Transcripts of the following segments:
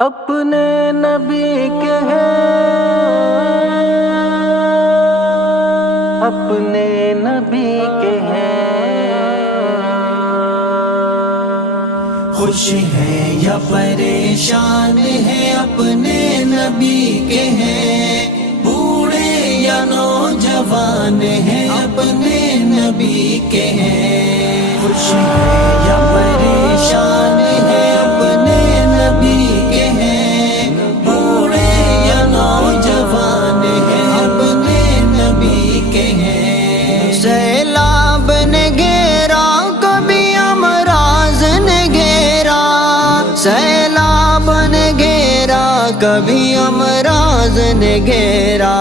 اپنے نبی کے ہیں، اپنے نبی کے ہیں، خوش ہے یا پریشان ہے اپنے نبی کے ہیں، بوڑھے یا نوجوان ہیں اپنے نبی کے ہیں، خوش ہے یا پریشان ہے اپنے نبی کے ہیں، بوڑھے یا نوجوان ہیں اپنے نبی کے ہیں، سیلاب نے گھیرا کبھی امراض نے گھیرا، سیلاب نے گھیرا کبھی امراض نے گھیرا،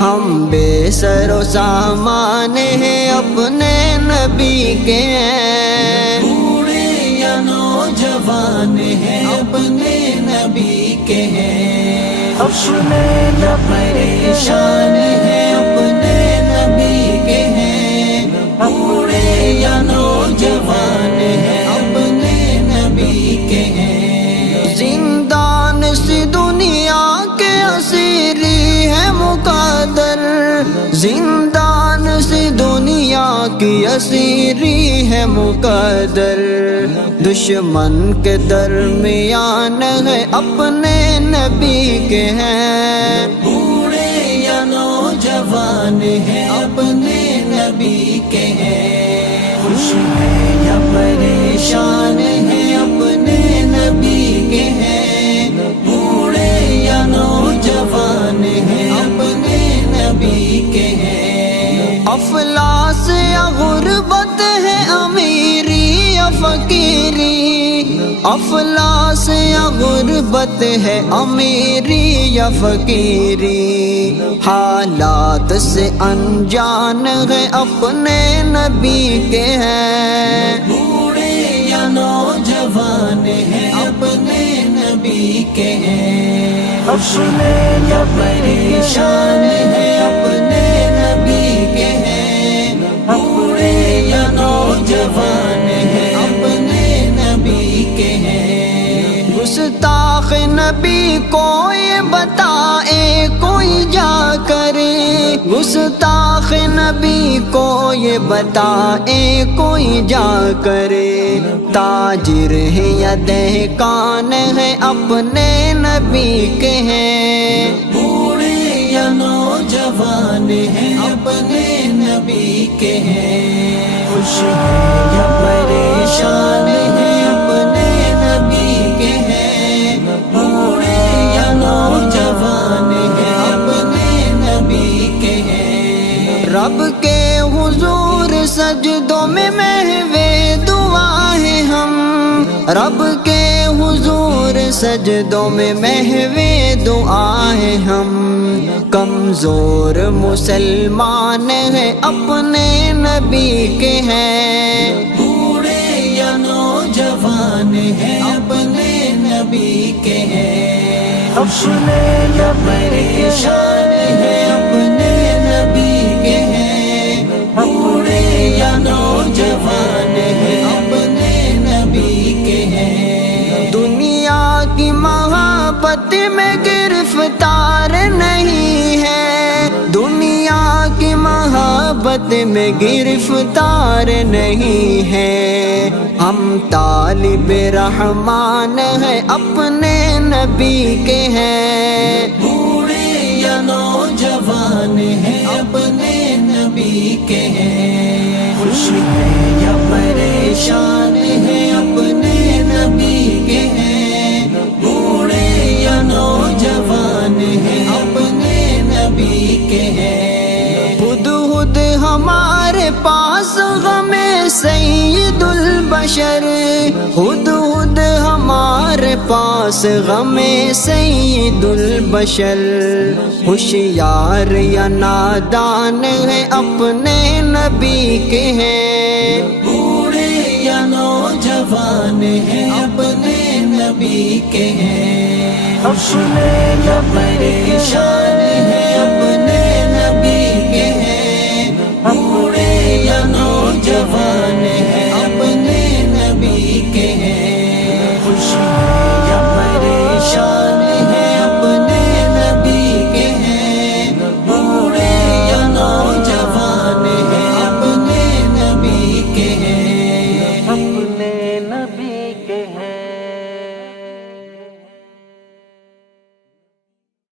ہم بے سر و سامان ہیں اپنے نبی کے ہیں، بوڑھے یا نوجوان ہیں اپنے نبی کے ہیں، اپنے یا پریشان ہیں اپنے نبی کے ہیں، بوڑھے یا نوجوان ہیں اپنے نبی کے ہیں، زندان سی دنیا کے اسیری ہے مقدر، زندان سی دنیا کی اسیری ہے مقدر، دشمن کے درمیان ہے اپنے نبی کے ہیں، بوڑھے یا نوجوان ہیں اپنے نبی کے ہیں، خوش ہے یا پریشان ہیں اپنے نبی کے ہیں، بوڑھے یا نوجوان ہیں اپنے نبی کے ہیں، افلاس یا غربت ہے امیری یا فقیری، افلاس یا غربت ہے امیری یا فقیری، حالات سے انجان ہے اپنے نبی کے ہیں، بوڑھے یا نوجوان ہیں اپنے نبی کے ہیں، اپنے یا پریشان ہیں اپنے نبی کے ہیں، بوڑھے یا نوجوان ہیں اپنے نبی کے ہیں، گستاخ نبی کو یہ بتائے کوئی جا کرے، گستاخ نبی کو یہ بتائے کوئی جا کرے، تاجر ہے یا دہقان ہے اپنے نبی کے ہیں، بوڑھے یا نوجوان ہیں اپنے نبی کے ہیں، خوش ہے یا پریشان ہیں اپنے نبی کے ہیں، بوڑھے یا نوجوان ہیں اپنے نبی کے ہیں، رب کے حضور سجدوں میں محوے دعا ہے ہم، رب کے حضور سجدوں میں محوے دعا ہے ہم، کمزور مسلمان ہیں اپنے نبی کے ہیں، بوڑھے یا نوجوان ہیں اپنے نبی کے ہیں، اپنے یا پریشان ہیں اپنے نبی کے ہیں، بوڑھے یا نوجوان ہیں اپنے نبی کے ہیں، دنیا کی محبت میں گرفتار نہیں ہے، دنیا کی محبت میں گرفتار نہیں ہے، ہم طالب رحمان ہیں اپنے نبی کے ہیں، بوڑھے یا نوجوان ہیں اپنے نبی کے ہیں، خوش ہے یا پریشان ہیں اپنے نبی کے ہیں، بوڑھے یا نوجوان ہیں اپنے نبی کے ہیں، خود خود ہمارے پاس غم سید البشر، خود خود ہمارے پاس غم سید البشر، ہوشیار یا نادان ہے اپنے نبی کے ہیں، بوڑھے یا نوجوان ہیں اپنے نبی کے ہیں، اپنے یا پریشان